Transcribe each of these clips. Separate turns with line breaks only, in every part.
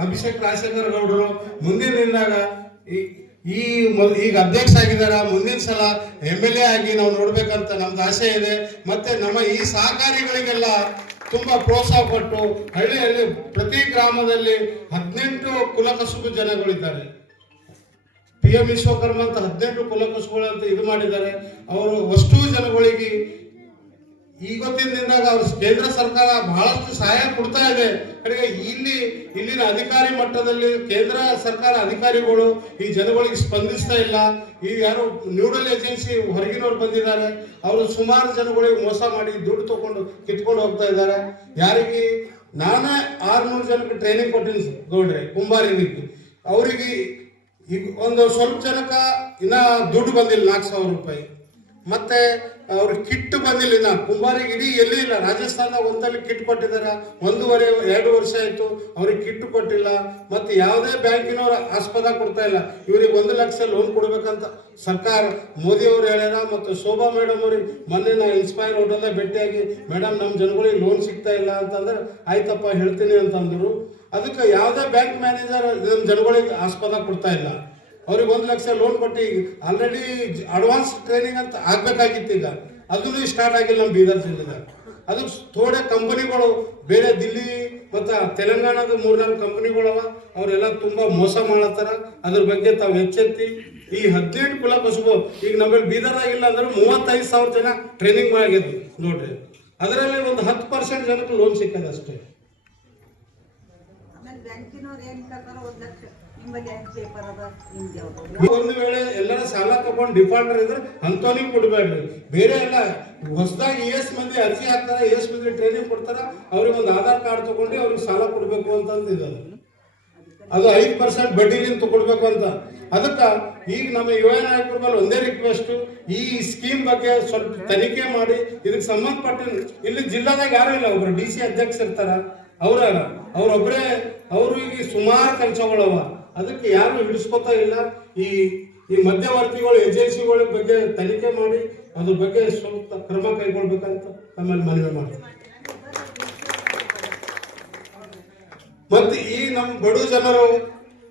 ಅಭಿಷೇಕ್ ರಾಜಶೇಖರ್ ಗೌಡರು ಮುಂದಿನ ದಿನದಾಗ ಈ- ಈಗ ಅಧ್ಯಕ್ಷ ಆಗಿದ್ದಾರೆ? ಮುಂದಿನ ಸಲ ಎಂ ಎಲ್ ಎ ಆಗಿ ನಾವು ನೋಡ್ಬೇಕಂತ ನಮ್ದು ಆಸೆ ಇದೆ. ಮತ್ತೆ ನಮ್ಮ ಈ ಸಹಕಾರಿಗಳಿಗೆಲ್ಲ ತುಂಬಾ ಪ್ರೋತ್ಸಾಹ ಕೊಟ್ಟು ಹಳ್ಳಿಯಲ್ಲಿ ಪ್ರತಿ ಗ್ರಾಮದಲ್ಲಿ ಹದಿನೆಂಟು ಕುಲಕಸುಬು ಜನಗಳಿದ್ದಾರೆ ಪಿ ಎಂ ವಿಶ್ವಕರ್ಮ ಅಂತ ಹದಿನೆಂಟು ಕುಲಕಸುಗಳು ಅಂತ ಇದು ಮಾಡಿದ್ದಾರೆ. ಅವರು ಅಷ್ಟು ಜನಗಳಿಗೆ ಇವತ್ತಿನ ದಿನದಾಗ ಅವ್ರ ಕೇಂದ್ರ ಸರ್ಕಾರ ಬಹಳಷ್ಟು ಸಹಾಯ ಕೊಡ್ತಾ ಇದೆ. ಕಡೆಗೆ ಇಲ್ಲಿ, ಇಲ್ಲಿನ ಅಧಿಕಾರಿ ಮಟ್ಟದಲ್ಲಿ ಕೇಂದ್ರ ಸರ್ಕಾರ ಅಧಿಕಾರಿಗಳು ಈ ಜನಗಳಿಗೆ ಸ್ಪಂದಿಸ್ತಾ ಇಲ್ಲ. ಈ ಯಾರು ನ್ಯೂಡಲ್ ಏಜೆನ್ಸಿ ಹೊರಗಿನವ್ರು ಬಂದಿದ್ದಾರೆ. ಅವರು ಸುಮಾರು ಜನಗಳಿಗೆ ಮೋಸ ಮಾಡಿ ದುಡ್ಡು ತಗೊಂಡು ಕಿತ್ಕೊಂಡು ಹೋಗ್ತಾ ಇದ್ದಾರೆ. ಯಾರಿಗೆ? ನಾನೇ ಆರ್ನೂರು ಜನಕ್ಕೆ ಟ್ರೈನಿಂಗ್ ಕೊಟ್ಟಿನಿ ಗೌಡ್ರೆ ಕುಂಬಾರಿಗಳಿಗೆ ಅವರಿಗೆ ಈಗ ಒಂದು ಸ್ವಲ್ಪ ಜನಕ್ಕ ಇನ್ನ ದುಡ್ಡು ಬಂದಿಲ್ಲ, ನಾಲ್ಕು ಸಾವಿರ ರೂಪಾಯಿ. ಮತ್ತೆ ಅವ್ರ ಕಿಟ್ ಬಂದಿಲ್ಲ ಇನ್ನ. ಕುಂಬಾರಿಗೆ ಇಡೀ ಎಲ್ಲಿ ಇಲ್ಲ. ರಾಜಸ್ಥಾನದಾಗ ಒಂದಲ್ಲಿ ಕಿಟ್ ಕೊಟ್ಟಿದ್ದಾರೆ ಒಂದೂವರೆ, ಎರಡು ವರ್ಷ ಆಯ್ತು ಅವ್ರಿಗೆ ಕಿಟ್ ಕೊಟ್ಟಿಲ್ಲ. ಮತ್ತೆ ಯಾವುದೇ ಬ್ಯಾಂಕಿನವ್ರು ಆಸ್ಪದ ಕೊಡ್ತಾ ಇಲ್ಲ. ಇವ್ರಿಗೆ ಒಂದು ಲಕ್ಷ ಲೋನ್ ಕೊಡ್ಬೇಕಂತ ಸರ್ಕಾರ ಮೋದಿ ಹೇಳ್ಯಾರ ಮತ್ತು ಶೋಭಾ ಮೇಡಮ್ ಅವ್ರಿಗೆ ಮೊನ್ನೆ ನಾ ಇನ್ಸ್ಪೈರ್ ಹೋಟೆಲ್ದಾಗ ಭೇಟಿಯಾಗಿ, ಮೇಡಮ್ ನಮ್ಮ ಜನಗಳಿಗೆ ಲೋನ್ ಸಿಗ್ತಾ ಇಲ್ಲ ಅಂತಂದ್ರೆ, ಆಯ್ತಪ್ಪ, ಹೇಳ್ತೀನಿ ಅಂತಂದ್ರು. ಅದಕ್ಕೆ ಯಾವುದೇ ಬ್ಯಾಂಕ್ ಮ್ಯಾನೇಜರ್ ನಮ್ಮ ಜನಗಳಿಗೆ ಆಸ್ಪದ ಕೊಡ್ತಾ ಇಲ್ಲ. ಅವ್ರಿಗೆ ಒಂದು ಲಕ್ಷ ಲೋನ್ ಕೊಟ್ಟು ಈಗ ಆಲ್ರೆಡಿ ಅಡ್ವಾನ್ಸ್ ಟ್ರೈನಿಂಗ್ ಅಂತ ಆಗ್ಬೇಕಾಗಿತ್ತು ಈಗ. ಅದನ್ನು ಸ್ಟಾರ್ಟ್ ಆಗಿಲ್ಲ ನಮ್ಮ ಬೀದರ್ ಜಿಲ್ಲೆದಾಗ. ಅದು ಥೋಡೆ ಕಂಪನಿಗಳು ಬೇರೆ ದಿಲ್ಲಿ ಮತ್ತು ತೆಲಂಗಾಣದ ಮೂರ್ನಾಲ್ಕು ಕಂಪನಿಗಳವ ಅವರೆಲ್ಲ ತುಂಬ ಮೋಸ ಮಾಡತ್ತಾರ. ಅದ್ರ ಬಗ್ಗೆ ತಾವು ಎಚ್ಚೆತ್ತಿ. ಈ ಹದಿನೆಂಟು ಕುಲ ಕಸುಬು ಈಗ ನಮ್ಮಲ್ಲಿ ಬೀದರಾಗಿಲ್ಲ ಅಂದ್ರೆ ಮೂವತ್ತೈದು ಸಾವಿರ ಜನ ಟ್ರೈನಿಂಗ್ ಆಗಿದ್ದು ನೋಡ್ರಿ. ಅದರಲ್ಲಿ ಒಂದು ಹತ್ತು ಪರ್ಸೆಂಟ್ ಜನಕ್ಕೆ ಲೋನ್ ಸಿಕ್ಕದ ಅಷ್ಟೇ.
ಒಂದ್
ವೇಳೆ ಎಲ್ಲರ ಸಾಲ ತಗೊಂಡು ಡಿಫಾಲ್ಟರ್ ಇದ್ರೆ ಅಂತವನಿಗೆ ಕೊಡಬೇಡ್ರಿ. ಬೇರೆ ಎಲ್ಲ ಹೊಸದಾಗಿ ಎಸ್ ಮಂದಿ ಅರ್ಜಿ ಹಾಕ್ತಾರ, ಎಸ್ ಮಂದಿ ಟ್ರೈನಿಂಗ್ ಕೊಡ್ತಾರ, ಅವ್ರಿಗೆ ಒಂದು ಆಧಾರ್ ಕಾರ್ಡ್ ತಗೊಂಡು ಅವ್ರಿಗೆ ಸಾಲ ಕೊಡಬೇಕು ಅಂತ ಇದೆ. ಅದು. ಐದ್ ಪರ್ಸೆಂಟ್ ಬಡ್ಡಿಲಿಂದ ತಗೊಳ್ಬೇಕು ಅಂತ. ಅದಕ್ಕೆ ಈಗ ನಮ್ಮ ಯುವ ನಾಯಕರ ಮೇಲೆ ಒಂದೇ ರಿಕ್ವೆಸ್ಟ್ ಈ ಸ್ಕೀಮ್ ಬಗ್ಗೆ ಸ್ವಲ್ಪ ತನಿಖೆ ಮಾಡಿ, ಇದಕ್ಕೆ ಸಂಬಂಧಪಟ್ಟ ಇಲ್ಲಿ ಜಿಲ್ಲಾದಾಗ ಯಾರು ಇಲ್ಲ, ಒಬ್ರು ಡಿ ಸಿ ಅಧ್ಯಕ್ಷ ಇರ್ತಾರ, ಅವ್ರ ಅವ್ರೊಬ್ಬರೇ ಅವರು ಈಗ ಸುಮಾರು ಕೆಲಸಗಳವ. ಅದಕ್ಕೆ ಯಾರು ಹಿಡಿಸ್ಕೊತಾ ಇಲ್ಲ. ಈ ಈ ಮಧ್ಯವರ್ತಿಗಳು ಏಜೆನ್ಸಿಗಳ ಬಗ್ಗೆ ತನಿಖೆ ಮಾಡಿ, ಅದ್ರ ಬಗ್ಗೆ ಸ್ವಲ್ಪ ಕ್ರಮ ಕೈಗೊಳ್ಬೇಕಂತ ತಮ್ಮಲ್ಲಿ ಮನವಿ ಮಾಡ್ತೀನಿ ಮತ್ತೆ ಈ ನಮ್ಮ ಬಡ ಜನರು,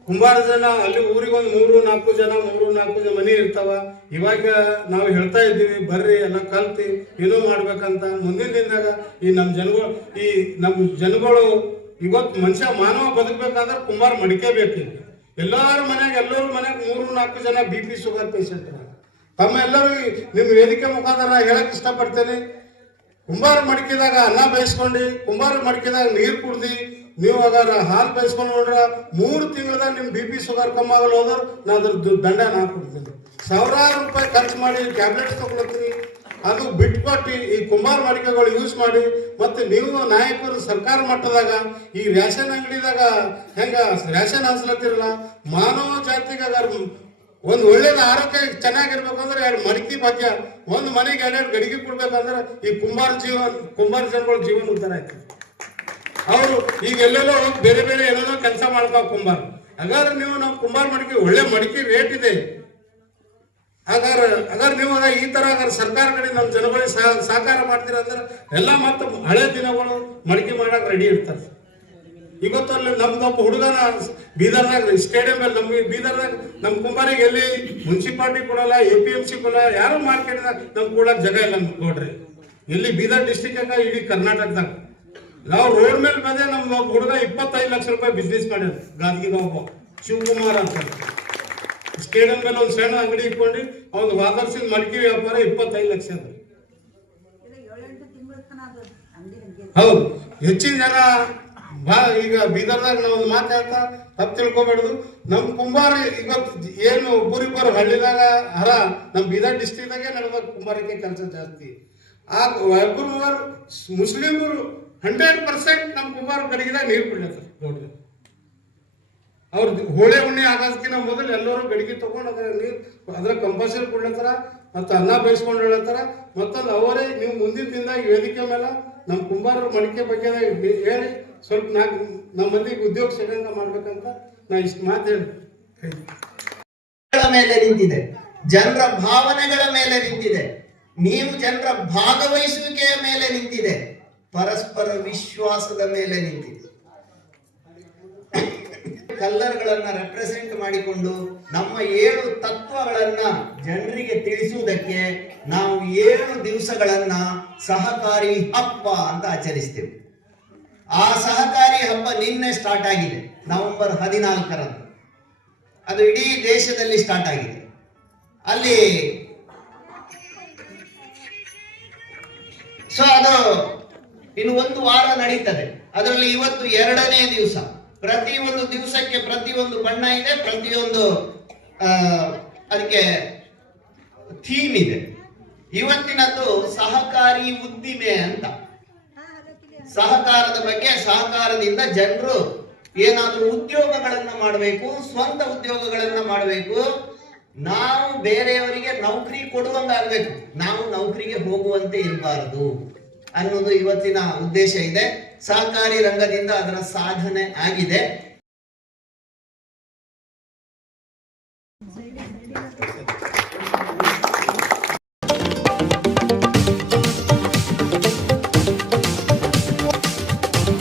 ಕುಂಬಾರ ಜನ, ಅಲ್ಲಿ ಊರಿಗೆ ಒಂದು ಮೂರು, ನಾಲ್ಕು ಜನ, ಮೂರು, ನಾಲ್ಕು ಜನ ಮನೆ ಇರ್ತಾವ. ಇವಾಗ ನಾವು ಹೇಳ್ತಾ ಇದ್ದೀವಿ, ಬರ್ರಿ, ಎಲ್ಲ ಕಲ್ತಿ, ಏನೋ ಮಾಡ್ಬೇಕಂತ. ಮುಂದಿನ ದಿನದಾಗ ಈ ನಮ್ಮ ಜನಗಳು, ಈ ನಮ್ಮ ಜನಗಳು, ಇವತ್ತು ಮನುಷ್ಯ ಮಾನವ ಬದುಕಬೇಕಾದ್ರೆ ಕುಂಬಾರ ಮಡಿಕೇಬೇಕು ಎಲ್ಲಾರ ಮನೆಗೆ ಎಲ್ಲರ ಮನೆಗೆ ಮೂರು, ನಾಲ್ಕು ಜನ ಬಿ ಪಿ ಶುಗರ್ ಪೇಷಂಟ್ ತಮ್ಮ ಎಲ್ಲರೂ ನಿಮ್ಮ ವೇದಿಕೆ ಮುಖಾಂತರ ಹೇಳಕ್ ಇಷ್ಟಪಡ್ತೇನೆ. ಕುಂಬಾರ ಮಡಿಕೆದಾಗ ಅನ್ನ ಬೇಯಿಸ್ಕೊಂಡು, ಕುಂಬಾರ ಮಡಿಕೆದಾಗ ನೀರು ಕುಡ್ದು, ನೀವು ಅಗಾರ ಹಾಲು ಬೇಯಿಸ್ಕೊಂಡು ನೋಡ್ರ, ಮೂರು ತಿಂಗಳದಾಗ ನಿಮ್ಮ ಬಿ ಪಿ ಶುಗರ್ ಕಮ್ಮಿ ಆಗಲ್ಲ ಹೋದ್ರೆ ನಾ ಅದ್ರ ದಂಡ ನಾ ಕೊಡ್ತೀನಿ ಸಾವಿರಾರು ರೂಪಾಯಿ ಖರ್ಚು ಮಾಡಿ ಟ್ಯಾಬ್ಲೆಟ್ಸ್ ತಗೊಳತ್ತೀನಿ ಅದು ಬಿಟ್ಕೊಟ್ಟು ಈ ಕುಂಬಾರ ಮಡಿಕೆಗಳು ಯೂಸ್ ಮಾಡಿ ಮತ್ತೆ ನೀವು ನಾಯಕರು ಸರ್ಕಾರ ಮಟ್ಟದಾಗ ಈ ರೇಷನ್ ಅಂಗಡಿದಾಗ ಹೆಂಗ ರೇಷನ್ ಹಂಚ್ಲತ್ತಿರಲ್ಲ ಮಾನವ ಜಾತಿಗೆ ಅಗಾರ ಒಂದು ಒಳ್ಳೇದು ಆರೋಗ್ಯ ಚೆನ್ನಾಗಿರ್ಬೇಕು ಅಂದ್ರೆ ಎರಡು ಮಡಿಕೆ ಭಾಗ್ಯ, ಒಂದು ಮನೆಗೆ ಎರಡೆರಡು ಗಡಿಗೆ ಕೊಡ್ಬೇಕಂದ್ರೆ ಈ ಕುಂಬಾರ ಜೀವನ, ಕುಂಬಾರ ಜನಗಳ ಜೀವನ ಉದ್ದಾರ ಆಯ್ತು. ಅವರು ಈಗ ಎಲ್ಲೆಲ್ಲೋ ಬೇರೆ ಬೇರೆ ಏನೇನೋ ಕೆಲಸ ಮಾಡ್ತಾವ ಕುಂಬಾರ. ಹಾಗಾದ್ರೆ ನೀವು ನಾವು ಕುಂಬಾರ ಮಡಿಕೆ ಒಳ್ಳೆ ಮಡಿಕೆ ರೇಟ್ ಇದೆ. ಹಾಗಾದ್ರೆ ಹಾಗಾದ್ರೆ ನೀವು ಈ ತರ ಹಾಗಾದ್ರೆ ಸರ್ಕಾರ ಕಡೆ ನಮ್ಮ ಜನಗಳಿಗೆ ಸಹ- ಸಹಕಾರ ಮಾಡ್ತೀರ ಅಂದ್ರೆ ಎಲ್ಲ ಮತ್ತೆ ಹಳೆ ದಿನಗಳು ಮಡಿಕೆ ಮಾಡಕ್ ರೆಡಿ ಇರ್ತಾರೆ. ಇವತ್ತಲ್ಲಿ ನಮ್ದೊಬ್ಬ ಹುಡುಗನ ಬೀದರ್ನಾಗ ಸ್ಟೇಡಿಯಂ ಅಲ್ಲಿ ನಮ್ಗೆ ಬೀದರ್ನಾಗ ನಮ್ಮ ಕುಂಬಾರಿಗೆ ಎಲ್ಲಿ ಮುನ್ಸಿಪಾಲ್ಟಿ ಕೊಡಲ್ಲ ಎ ಪಿ ಎಂ ಸಿ ಕೊಡಲ್ಲ, ಯಾರು ಮಾರ್ಕೆಟ್ದಾಗ ನಮ್ಗೆ ಕೂಡ ಜಾಗ ಇಲ್ಲ ನೋಡ್ರಿ. ಇಲ್ಲಿ ಬೀದರ್ ಡಿಸ್ಟಿಕ್ ಇಡೀ ಕರ್ನಾಟಕದಾಗ. ನಾವು ರೋಡ್ ಮೇಲೆ ಬಂದೆ ನಮ್ಮ ಹುಡುಗ ಇಪ್ಪತ್ತೈದು ಲಕ್ಷ ರೂಪಾಯಿ ಬಿಸ್ನೆಸ್ ಮಾಡಿದ್ರು ಒಬ್ಬ. ಶಿವಕುಮಾರ್ ಅಂತ. ಸ್ಟೇಡಿಯಂ ಮೇಲೆ ಒಂದು ಸಣ್ಣ ಅಂಗಡಿ ಇಟ್ಕೊಂಡು ಅವ್ನು ವಾದರ್ಸಿದ ಮಡಿಕೆ ವ್ಯಾಪಾರ ಇಪ್ಪತ್ತೈದು ಲಕ್ಷ
ಅಂದ್ರೆ.
ಹೌದು. ಹೆಚ್ಚಿನ ಜನ ಬಾ, ಈಗ ಬೀದರ್ದಾಗ ನಾವು ಒಂದು ಮಾತು ತಪ್ಪು ತಿಳ್ಕೊಬಾರ್ದು ನಮ್ಮ ಕುಂಬಾರ ಇವತ್ತು ಏನು ಒಬ್ಬರಿಬ್ಬರು ಹಳ್ಳಿದಾಗ ಹರ ನಮ್ಮ ಬೀದರ್ ಡಿಸ್ಟ್ರಿಕ್ದಾಗೆ ನಡೆದ ಕುಂಬಾರಕ್ಕೆ ಕೆಲಸ ಜಾಸ್ತಿ. ಆ ಒಬ್ಬರು ಮುಸ್ಲಿಮರು ಹಂಡ್ರೆಡ್ ಪರ್ಸೆಂಟ್ ನಮ್ಮ ಕುಂಬಾರ ಕಡೆಗಿದಾಗ ನೀರು ಬಿಡ್ಲತ್ತ ನೋಡ್ರಿ. ಅವ್ರ ಹೋಳಿ ಹುಣ್ಣಿ ಆಗೋದಕ್ಕಿಂತ ಮೊದಲು ಎಲ್ಲರೂ ಗಡಿಗೆ ತಗೊಂಡು ಅದರ ನೀರು, ಅದ್ರ ಕಂಪಲ್ಸರಿ ಕೊಡ್ಲತ್ತಾರ ಮತ್ತು ಅನ್ನ ಬೇಯಿಸ್ಕೊಂಡು ಹೇಳತ್ತಾರ ಮತ್ತೊಂದು ಅವರೇ ನೀವು ಮುಂದಿನ ದಿನದಾಗ ವೇದಿಕೆ ಮೇಲೆ ನಮ್ಮ ಕುಂಬಾರರ ಮಡಿಕೆ ಬಗ್ಗೆ ಹೇಳಿ ಸ್ವಲ್ಪ ನಾಲ್ಕು ನಮ್ಮ ಮಂದಿಗೆ ಉದ್ಯೋಗ ಸಿಗಂಗ ಮಾಡ್ಬೇಕಂತ ನಾ ಇಷ್ಟು ಮಾತು ಹೇಳಿ
ಮೇಲೆ ನಿಂತಿದೆ. ಜನರ ಭಾವನೆಗಳ ಮೇಲೆ ನಿಂತಿದೆ. ನೀವು ಜನರ ಭಾಗವಹಿಸುವಿಕೆಯ ಮೇಲೆ ನಿಂತಿದೆ. ಪರಸ್ಪರ ವಿಶ್ವಾಸದ ಮೇಲೆ ನಿಂತಿದೆ. ಕಲ್ಲರ್ಗಳನ್ನ ರೆಪ್ರೆಸೆಂಟ್ ಮಾಡಿಕೊಂಡು ನಮ್ಮ ಏಳು ತತ್ವಗಳನ್ನ ಜನರಿಗೆ ತಿಳಿಸುವುದಕ್ಕೆ ನಾವು ಏಳು ದಿವಸಗಳನ್ನ ಸಹಕಾರಿ ಹಬ್ಬ ಅಂತ ಆಚರಿಸ್ತೇವೆ. ಆ ಸಹಕಾರಿ ಹಬ್ಬ ನಿನ್ನೆ ಸ್ಟಾರ್ಟ್ ಆಗಿದೆ, ನವೆಂಬರ್ ಹದಿನಾಲ್ಕರಂದು. ಅದು ಇಡೀ ದೇಶದಲ್ಲಿ ಸ್ಟಾರ್ಟ್ ಆಗಿದೆ. ಅಲ್ಲಿ ಸೊ ಅದು ಇನ್ನು ಒಂದು ವಾರ ನಡೀತದೆ. ಅದರಲ್ಲಿ ಇವತ್ತು ಎರಡನೇ ದಿವಸ. ಪ್ರತಿ ಒಂದು ದಿವಸಕ್ಕೆ ಪ್ರತಿಯೊಂದು ಬಣ್ಣ ಇದೆ, ಪ್ರತಿಯೊಂದು ಅದಕ್ಕೆ ಥೀಮ್ ಇದೆ. ಇವತ್ತಿನದ್ದು ಸಹಕಾರಿ ಉದ್ದಿಮೆ ಅಂತ. ಸಹಕಾರದ ಬಗ್ಗೆ, ಸಹಕಾರದಿಂದ ಜನರು ಏನಾದರೂ ಉದ್ಯೋಗಗಳನ್ನ ಮಾಡಬೇಕು, ಸ್ವಂತ ಉದ್ಯೋಗಗಳನ್ನ ಮಾಡಬೇಕು. ನಾವು ಬೇರೆಯವರಿಗೆ ನೌಕರಿ ಕೊಡುವಂತಾಗಬೇಕು ನಾವು ನೌಕರಿಗೆ ಹೋಗುವಂತೆ ಇರಬಾರದು ಅನ್ನೋದು ಇವತ್ತಿನ ಉದ್ದೇಶ ಇದೆ. ಸಹಕಾರಿ ರಂಗದಿಂದ ಅದರ ಸಾಧನೆ ಆಗಿದೆ.